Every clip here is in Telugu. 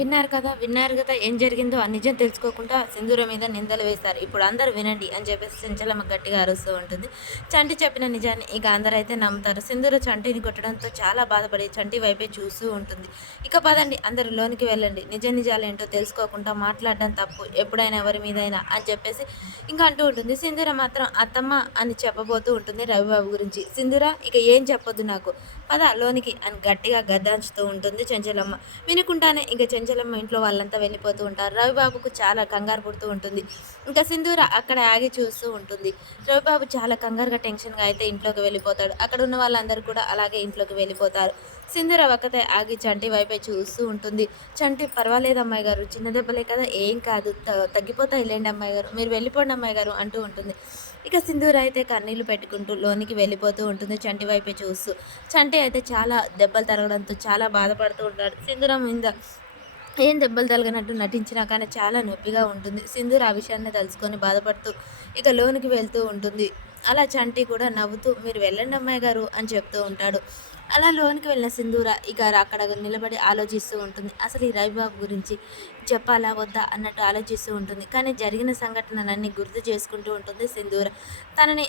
విన్నారు కదా ఏం జరిగిందో ఆ నిజం తెలుసుకోకుండా సింధూర మీద నిందలు వేశారు. ఇప్పుడు అందరూ వినండి అని చెప్పేసి చెంచలమ్మ గట్టిగా అరుస్తూ ఉంటుంది. చంటి చెప్పిన నిజాన్ని ఇక అందరైతే నమ్ముతారు. సింధూర చంటిని కొట్టడంతో చాలా బాధపడి చంటి వైపే చూస్తూ ఉంటుంది. ఇక పదండి అందరూ లోనికి వెళ్ళండి. నిజ నిజాలేంటో తెలుసుకోకుండా మాట్లాడడం తప్పు. ఎప్పుడైనా ఎవరి మీదైనా అని చెప్పేసి ఇంకా అంటూ ఉంటుంది. సింధూర మాత్రం అత్తమ్మ అని చెప్పబోతూ ఉంటుంది రవిబాబు గురించి. సింధూర ఇక ఏం చెప్పొద్దు నాకు. పద లోనికి అని గట్టిగా గద్దాంచుతూ ఉంటుంది చెంచలమ్మ. వినుకుంటానే ఇంక చెంచలమ్మ ఇంట్లో వాళ్ళంతా వెళ్ళిపోతూ ఉంటారు. రవిబాబుకు చాలా కంగారు పుడుతూ ఉంటుంది. ఇంకా సింధూర అక్కడ ఆగి చూస్తూ ఉంటుంది. రవిబాబు చాలా కంగారుగా టెన్షన్గా అయితే ఇంట్లోకి వెళ్ళిపోతాడు. అక్కడ ఉన్న వాళ్ళందరూ కూడా అలాగే ఇంట్లోకి వెళ్ళిపోతారు. సింధూర ఒక్కతే ఆగి చంటి వైపే చూస్తూ ఉంటుంది. చంటి పర్వాలేదు అమ్మాయి గారు, చిన్న దెబ్బలే కదా, ఏం కాదు, తగ్గిపోతాయి లేండి అమ్మాయి గారు, మీరు వెళ్ళిపోండి అమ్మాయి గారు అంటూ ఉంటుంది. ఇక సింధూర అయితే కన్నీళ్లు పెట్టుకుంటూ లోనికి వెళ్ళిపోతూ ఉంటుంది చంటి వైపే చూస్తూ. చంటి అయితే చాలా దెబ్బలు తరగడంతో చాలా బాధపడుతూ ఉంటాడు. సింధూరం మీద ఏం దెబ్బలు తలగనట్టు నటించినా కానీ చాలా నొప్పిగా ఉంటుంది. సింధూర ఆ విషయాన్ని తలుచుకొని బాధపడుతూ ఇక లోనికి వెళ్తూ ఉంటుంది. అలా చంటి కూడా నవ్వుతూ మీరు వెళ్ళండి అమ్మాయి గారు అని చెప్తూ ఉంటాడు. అలా లోనికి వెళ్ళిన సింధూర ఇక అక్కడ నిలబడి ఆలోచిస్తూ ఉంటుంది. అసలు ఈ రవిబాబు గురించి చెప్పాలా వద్దా అన్నట్టు ఆలోచిస్తూ ఉంటుంది. కానీ జరిగిన సంఘటనలన్నీ గుర్తు చేసుకుంటూ ఉంటుంది సింధూర. తనని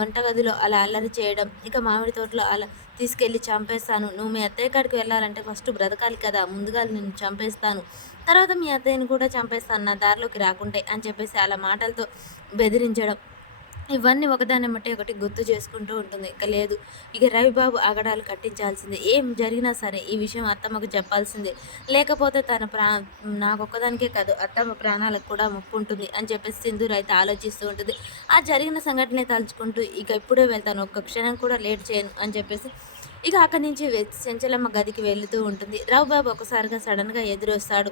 వంటగదిలో అలా అల్లరి చేయడం, ఇక మామిడి తోటలో అలా తీసుకెళ్ళి చంపేస్తాను, నువ్వు మీ అత్తయ్య కాడికి వెళ్ళాలంటే ఫస్ట్ బ్రతకాలి కదా, ముందుగా నేను చంపేస్తాను, తర్వాత మీ అత్తయ్యని కూడా చంపేస్తాను నా దారిలోకి రాకుంటే అని చెప్పేసి అలా మాటలతో బెదిరించడం, ఇవన్నీ ఒకదాన్నెమ్మటే ఒకటి గుర్తు చేసుకుంటూ ఉంటుంది. ఇక లేదు, ఇక రవిబాబు ఆగడాలు కట్టించాల్సిందే. ఏం జరిగినా సరే ఈ విషయం అత్తమ్మకు చెప్పాల్సిందే. లేకపోతే తన నాకొక్కదానికే కాదు అత్తమ్మ ప్రాణాలకు కూడా ముప్పు ఉంటుంది అని చెప్పేసి సింధూర్ అయితే ఆలోచిస్తూ ఉంటుంది. ఆ జరిగిన సంఘటనే తలుచుకుంటూ ఇక ఇప్పుడే వెళ్తాను, ఒక్క క్షణం కూడా లేట్ చేయను అని చెప్పేసి ఇక అక్కడి నుంచి చెంచలమ్మ గదికి వెళుతూ ఉంటుంది. రావుబాబు ఒకసారిగా సడన్గా ఎదురొస్తాడు.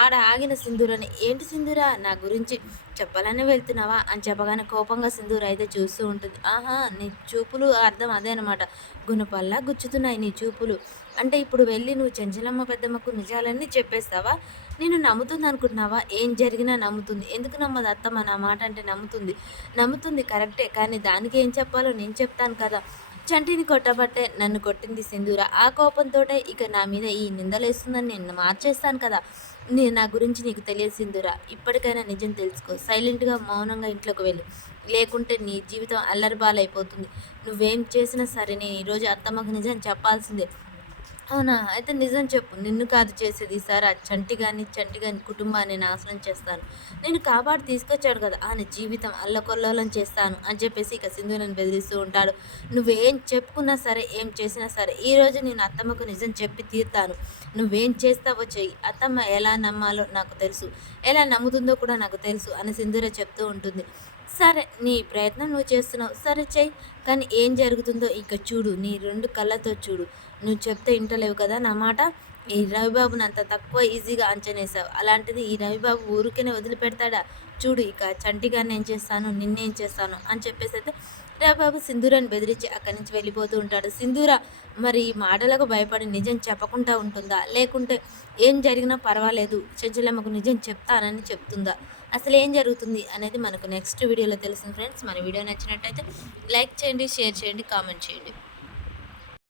ఆడ ఆగిన సింధూరని ఏంటి సింధూర నా గురించి చెప్పాలని వెళ్తున్నావా అని చెప్పగానే కోపంగా సింధూర అయితే చూస్తూ ఉంటుంది. ఆహా, నీ చూపులు అర్థం అదే అనమాట, గుణపల్లా గుచ్చుతున్నాయి నీ చూపులు. అంటే ఇప్పుడు వెళ్ళి నువ్వు చెంచలమ్మ పెద్దమ్మకు నిజాలన్నీ చెప్పేస్తావా? నేను నమ్ముతుంది అనుకుంటున్నావా? ఏం జరిగినా నమ్ముతుంది. ఎందుకు నమ్మదు అత్తమ్మ? నా మాట అంటే నమ్ముతుంది. నమ్ముతుంది కరెక్టే, కానీ దానికి ఏం చెప్పాలో నేను చెప్తాను కదా. చంటిని కొట్టబట్టే నన్ను కొట్టింది సింధూర. ఆ కోపంతోటే ఇక నా మీద ఈ నిందలేస్తుందని నేను మార్చేస్తాను కదా. నా గురించి నీకు తెలియదు సింధూర. ఇప్పటికైనా నిజం తెలుసుకో. సైలెంట్గా మౌనంగా ఇంట్లోకి వెళ్ళు. లేకుంటే నీ జీవితం అల్లరిబాలైపోతుంది. నువ్వేం చేసినా సరే నేను ఈరోజు అత్తమ్మకు నిజం చెప్పాల్సిందే. అవునా? అయితే నిజం చెప్పు. నిన్ను కాదు చేసేది. ఈసారి ఆ చంటి గాని కుటుంబాన్ని నాశనం చేస్తాను. నేను కాపాడి తీసుకొచ్చాడు కదా! ఆయన జీవితం అల్లకల్లోలం చేస్తాను అని చెప్పేసి ఇక సింధూరని బెదిరిస్తూ ఉంటాడు. నువ్వేం చెప్పుకున్నా సరే, ఏం చేసినా సరే, ఈరోజు నేను అత్తమ్మకు నిజం చెప్పి తీరుతాను. నువ్వేం చేస్తావో చెయ్యి. అత్తమ్మ ఎలా నమ్మాలో నాకు తెలుసు. ఎలా నమ్ముతుందో కూడా నాకు తెలుసు అని సింధూర చెప్తూ ఉంటుంది. సరే, నీ ప్రయత్నం నువ్వు చేస్తున్నావు. సరే చెయ్యి. కానీ ఏం జరుగుతుందో ఇక చూడు. నీ 2 కళ్ళతో చూడు. నువ్వు చెప్తే ఇంటలేవు కదా నా మాట. ఈ రవిబాబుని అంత తక్కువ ఈజీగా అంచనేసావు. అలాంటిది ఈ రవిబాబు ఊరికేనే వదిలిపెడతాడా? చూడు ఇక చంటిగాన్ని ఏం చేస్తాను, నిన్నేం చేస్తాను అని చెప్పేసి అయితే రవిబాబు సింధూరాన్ని బెదిరించి అక్కడి నుంచి వెళ్ళిపోతూ ఉంటాడు. సింధూర మరి ఈ మాటలకు భయపడి నిజం చెప్పకుండా ఉంటుందా? లేకుంటే ఏం జరిగినా పర్వాలేదు చెంచలమ్మకు నిజం చెప్తానని చెప్తుందా? అసలు ఏం జరుగుతుంది అనేది మనకు నెక్స్ట్ వీడియోలో తెలుస్తుంది ఫ్రెండ్స్. మన వీడియో నచ్చినట్టయితే లైక్ చేయండి, షేర్ చేయండి, కామెంట్ చేయండి.